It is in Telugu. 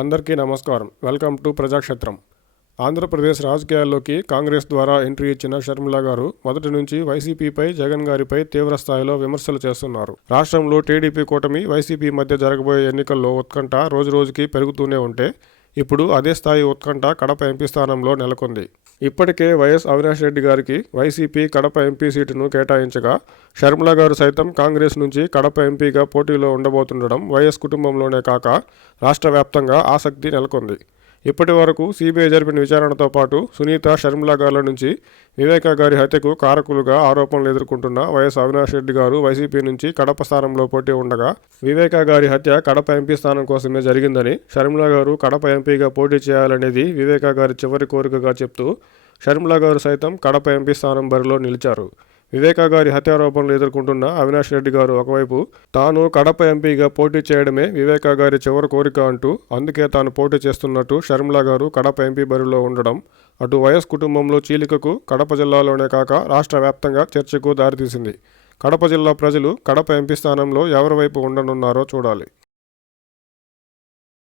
అందరికీ నమస్కారం. Welcome to ప్రజాక్షేత్రం. ఆంధ్రప్రదేశ్ రాజకీయాల్లోకి కాంగ్రెస్ ద్వారా ఎంట్రీ ఇచ్చిన షర్మిల గారు మొదటి నుంచి వైసీపీపై, జగన్ గారిపై తీవ్ర స్థాయిలో విమర్శలు చేస్తున్నారు. రాష్ట్రంలో టీడీపీ కూటమి, వైసీపీ మధ్య జరగబోయే ఎన్నికల్లో ఉత్కంఠ రోజురోజుకి పెరుగుతూనే ఉంటే ఇప్పుడు అదే స్థాయి ఉత్కంఠ కడప ఎంపీ స్థానంలో నెలకొంది. ఇప్పటికే వైఎస్ అవినాష్ రెడ్డి గారికి వైసీపీ కడప ఎంపీ సీటును కేటాయించగా షర్మిల గారు సైతం కాంగ్రెస్ నుంచి కడప ఎంపీగా పోటీలో ఉండబోతుండడం వైఎస్ కుటుంబంలోనే కాక రాష్ట్ర వ్యాప్తంగా ఆసక్తి నెలకొంది. ఇప్పటి వరకు సిబిఐ జరిపిన విచారణతో పాటు సునీత, షర్మిల గారుల నుంచి వివేకా గారి హత్యకు కారకులుగా ఆరోపణలు ఎదుర్కొంటున్న వైఎస్ అవినాష్ రెడ్డి గారు వైసీపీ నుంచి కడప స్థానంలో పోటీ ఉండగా వివేకా గారి హత్య కడప ఎంపీ స్థానం కోసమే జరిగిందని, షర్మిల గారు కడప ఎంపీగా పోటీ చేయాలనేది వివేకా గారి చివరి కోరికగా చెప్తూ షర్మిల గారు సైతం కడప ఎంపీ స్థానం బరిలో నిలిచారు. వివేకా గారి హత్యారోపణలు ఎదుర్కొంటున్న అవినాష్ రెడ్డి గారు ఒకవైపు తాను కడప ఎంపీగా పోటీ చేయడమే వివేకా గారి చివరి కోరిక అంటూ అందుకే తాను పోటీ చేస్తున్నట్టు షర్మిల గారు కడప ఎంపీ బరిలో ఉండడం అటు వైఎస్ కుటుంబంలో చీలికకు, కడప జిల్లాలోనే కాక రాష్ట్ర వ్యాప్తంగా చర్చకు దారితీసింది. కడప జిల్లా ప్రజలు కడప ఎంపీ స్థానంలో ఎవరి వైపు ఉండనున్నారో చూడాలి.